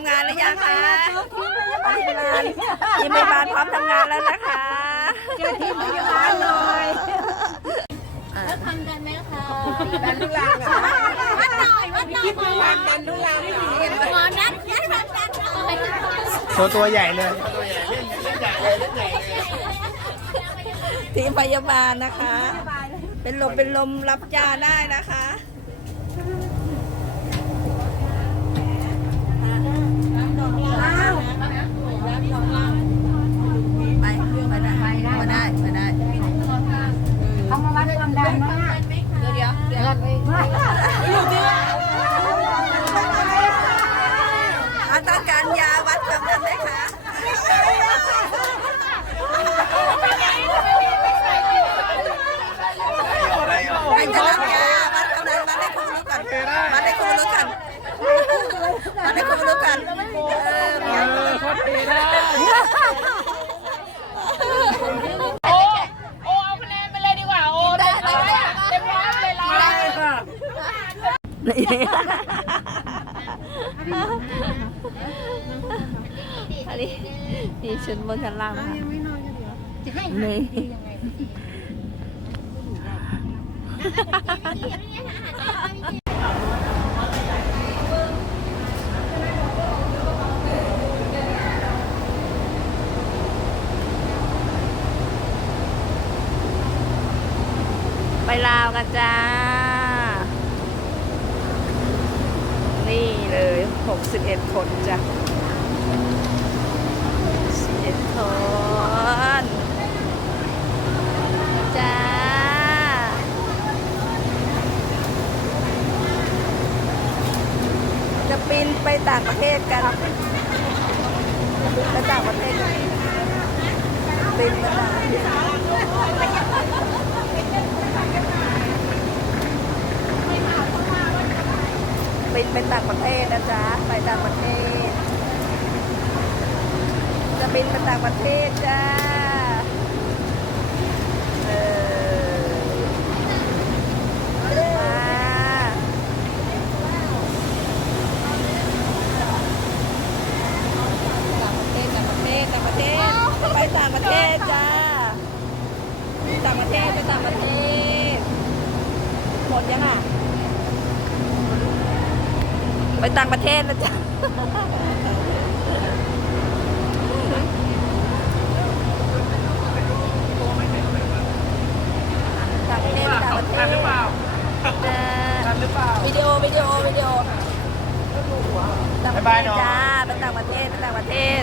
ำงานหรือยังคะทีมพยาบาลพร้อมทำงานแล้วนะคะเจอทีมพยาบาลเลยแล้วทำกันไหมคะดันทุลังอะวัดหน่อยวัดหน่อยคิดว่าวันดันทุลังอะหมอนัดนัดนัดนัดหน่อยตัวตัวใหญ่เลยทีมพยาบาลนะคะ เป็นลมเป็นลมรับยาได้นะคะ ไปไปได้ไปได้ไปได้ เขามาวัดความดันนะ เดี๋ยวเดี๋ยว เดี๋ยวอาต้องการยาวัดความดันไหมคะใครจะรับยาวัดความดันวัดให้ครูรู้ก่อนวัดให้ครูรู้ก่อนวัดให้ครูรู้ก่อนเออ เออโคตรดีนะ โอ้โอ้เอาคะแนนไปเลยดีกว่า โอ้ได้เต็มเลยเต็มร้อยเลยเรา ได้ค่ะ อันนี้นี่ชุดบนชั้นล่างนะคะนี่ไปลาวกันจ้า นี่เลย 61 คนจ้ะ61คนจ้าจะบินไปต่างประเทศกัน ไปต่างประเทศกันบินไปต่างประเทศ บิน ไปต่างประเทศนะจ๊ะ ไปต่างประเทศ จะบินไปต่างประเทศจ้าเออมาต่างประเทศต่างประเทศต่างประเทศไปต่างประเทศจ้า ต่างประเทศไปต่างประเทศ หมดยังอะ ไปต่างประเทศแล้วจ้ะต่างประเทศต่างประเททันศหรือเปล่าเอ่อทันหรือเปล่าวิดีโอวิดีโอวิดีโอต่างประบ๊ายเทบายศน้องจ้าไปต่างประเทศไปต่างประเทศ